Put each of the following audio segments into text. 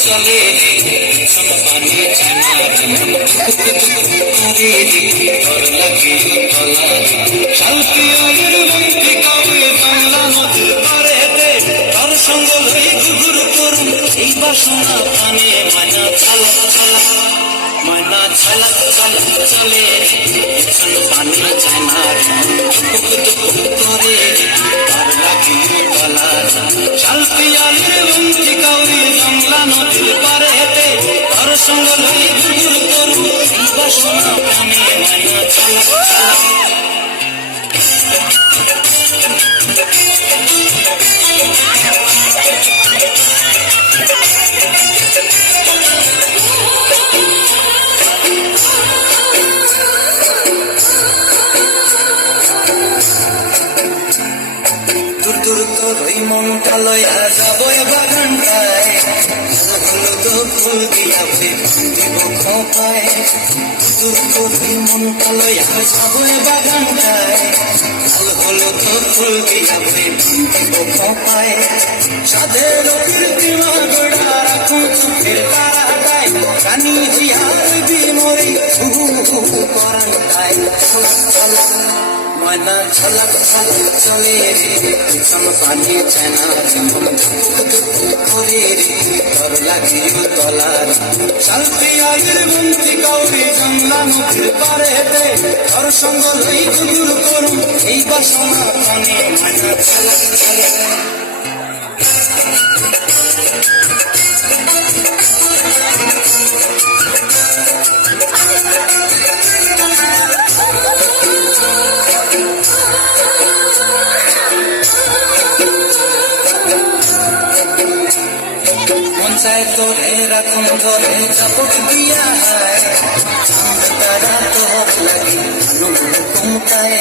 চলে পানি ছানা ঘর লাগে তলা শান্তি আয়ের মন্ত্রী কাউরে বাংলা নদীর পারে হেঁটে তার সঙ্গ লই ঘুঘুর করুন এই বাসনা পানে মানা চালা ময়না ছালা চলে পানি ছানা করে ঘর লাগে তলা শান্তি আয়ের মন্ত্রী কাউরে বাংলা নদীর পারে হেঁটে তার সঙ্গ লই ঘুঘুর করুন এই বাসনা পানে মানা চালা দূর তোর ওই মনটা লয়া যাব বাগানটায় হলুদ ফুল দিয়া দিব খোপায় দূর তোর ওই মনটা লয়া যাব বাগানটায় হলুদ ফুল দিয়া দিব খোপায় সাধের কীর্তিমা গোড়া রাখুন চোখের তারাটায় কানি জিয়ার বিমরি করানটায় ময়না ঝলক চলে পানি ছানা করে ঘর লাগিও তলার শান্তি আয়ের মন্ত্রী কাউরি জংলা নদীর পারে হেঁটে ঘর সঙ্গ লই ঘুঘুর করুন এই বাসনা পানে ময়না ঝলক চাই তোরে রাখুন ধরে চাপক দিয়া তারা তোর লাগি ঘুমটায়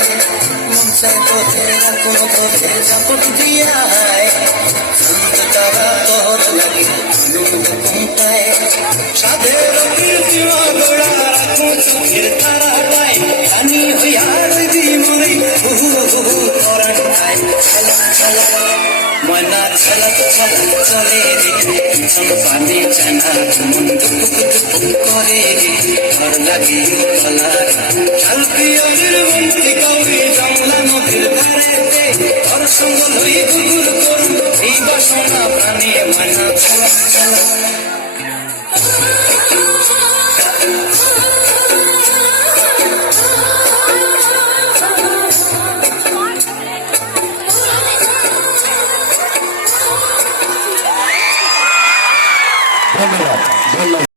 মন চাই তোরে রাখুন ধরে চাপক দিয়া তারা তোর লাগি ঘুমটায় সাধের কীর্তিমা গোড়া রাখুন চোখের তারা পায় জানি হইয়া রইবি মরে করাটায় ময়না ঝলক চলে পানি ছানা করে ঘর লাগে তলার শান্তি আয়ের মন্ত্রী কাউরি জংলা নদীর ধারেতে ঘর সঙ্গ লই ঘুঘুর করুন এই বাসনা প্রাণে ময়না ঝলক